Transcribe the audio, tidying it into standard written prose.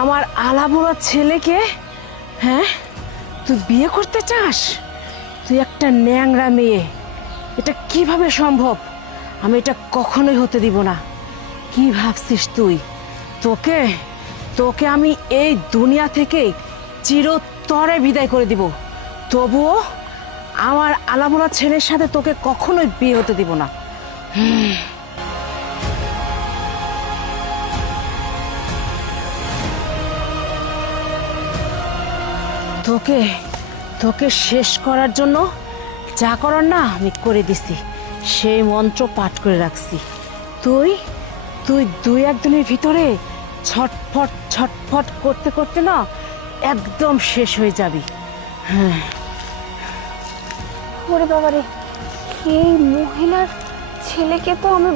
আমার আলাবোড়া ছেলেকে, হ্যাঁ তুই বিয়ে করতে চাস? তুই একটা ন্যাংরা মেয়ে, এটা কিভাবে সম্ভব? আমি এটা কখনোই হতে দিব না। কি ভাবছিস তুই? তোকে তোকে আমি এই দুনিয়া থেকে চিরতরে বিদায় করে দিব, তবুও আমার আলাবোড়া ছেলের সাথে তোকে কখনোই বিয়ে হতে দিব না। তোকে তোকে শেষ করার জন্য যা করার না আমি করে দিছি, সেই মন্ত্র পাঠ করে রাখছি। তুই তুই দুই একদিনের ভিতরে ছটফট ছটফট করতে করতে না একদম শেষ হয়ে যাবি। হ্যাঁ। ওরে বাবারে, এই মহিলার ছেলেকে তো আমি